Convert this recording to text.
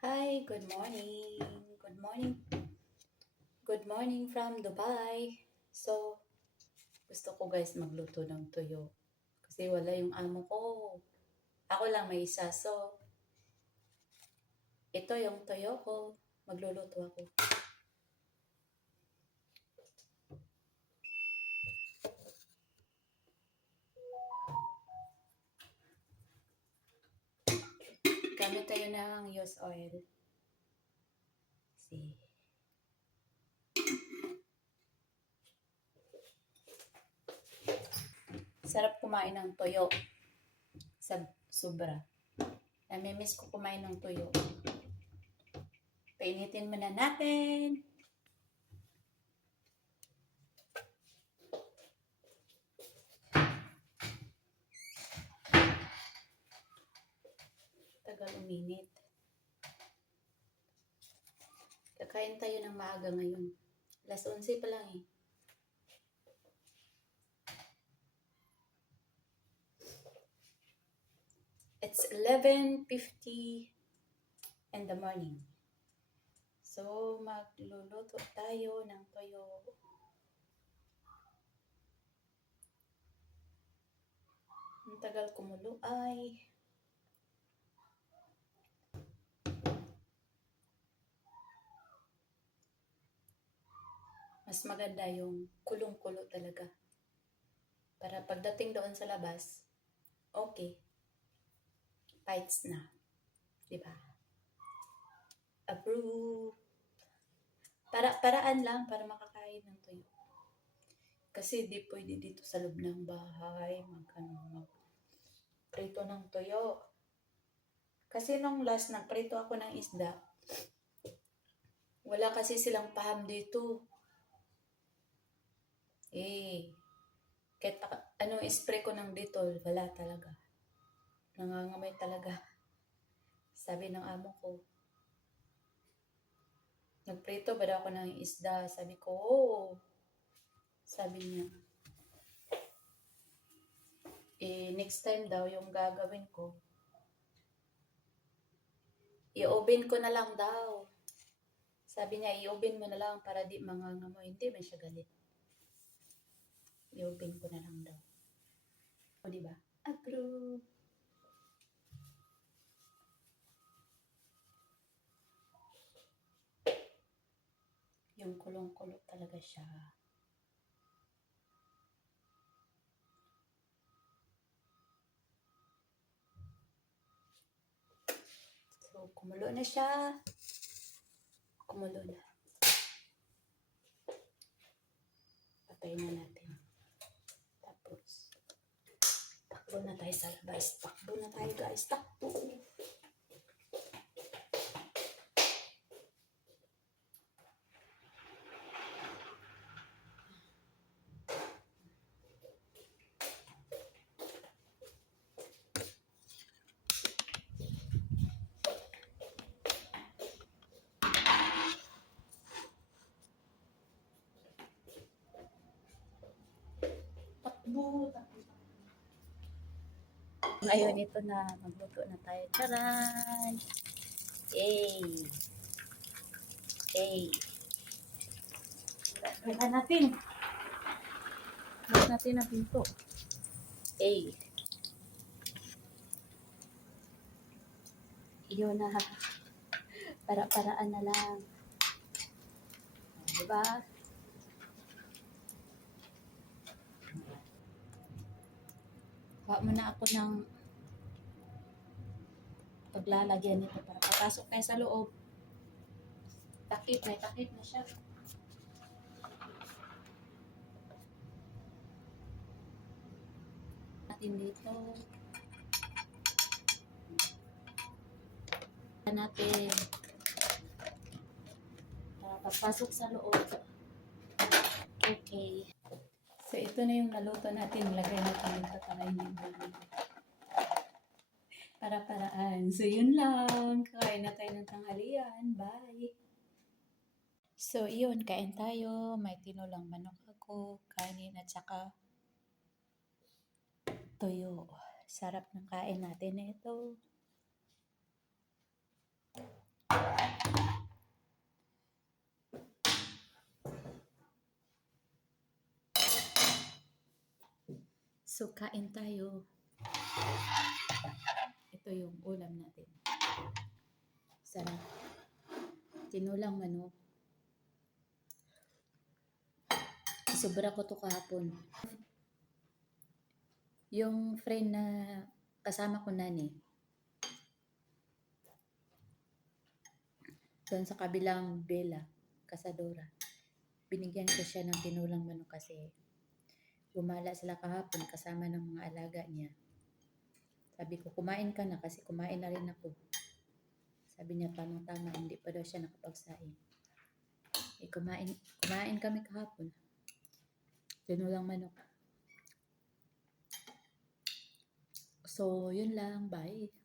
Hi, good morning. Good morning. Good morning from Dubai. So, gusto ko guys magluto ng tuyo. Kasi wala yung amo ko. Ako lang may isa. So, ito yung tuyo ko. Magluluto ako. Gamit tayo ng used oil. See. Sarap kumain ng tuyo. Sobra. Namimiss ko kumain ng tuyo. Painitin muna natin. Tagal uminit. Kakain tayo ng maaga ngayon. Alas 11 pa lang eh. It's 11:50 in the morning. So, magluluto tayo ng toyo. Ang tagal kumulo ay mas maganda yung kulong-kulo talaga. Para pagdating doon sa labas, okay. Bites na. Diba? Approve. Paraan lang para makakain ng tuyo. Kasi di pwede dito sa loob ng bahay prito ng tuyo. Kasi nung last nagprito ako ng isda, wala kasi silang paham dito. Kahit anong spray ko ng Dettol, wala talaga. Nangangamay talaga. Sabi ng amo ko, nagprito ba daw ako ng isda? Sabi ko, oo. Sabi niya, next time daw yung gagawin ko, i-oven ko na lang daw. Sabi niya, i-oven mo na lang para di mangangamoy. Hindi man siya galit. I-oven ko na lang daw. O diba? Approve. Yung kulong-kulong talaga siya. So, kumulo na siya. Kumulo na. Patayin na natin. Tapos, takbo na tayo sa labas. Takbo na tayo guys. Takbo. Takbo. Ngayon ito na. Magluto na tayo. Taran! Yay! Yay! Wala natin. Wala natin ang pinto. Yay! Iyon na. Para-paraan na lang. Diba? Kuha muna ako ng paglalagyan nito para papasok tayo sa loob. Takip na siya. Natin dito. Natin para papasok sa loob. Okay. So, ito na yung naluto natin. Lagay natin ito para hindi bulig. Para-paraan. So, yun lang. Kain na tayo ng tanghalian. Bye! So, yun. Kain tayo. May tinulang manok ako. Kanin at saka tuyo. Sarap ng kain natin ito. So, kain tayo. Ito yung ulam natin. Sarap. Tinulang manok. Sobra ko to kahapon. Yung friend na kasama ko nani, doon sa kabilang Bella, Casadora, binigyan ko siya ng tinulang manok kasi gumala sila kahapon kasama ng mga alaga niya. Sabi ko, kumain ka na kasi kumain na rin ako. Sabi niya, tamang-tama, hindi pa daw siya nakapagsain. Kumain kami kahapon. Tinulang manok. So, yun lang. Bye.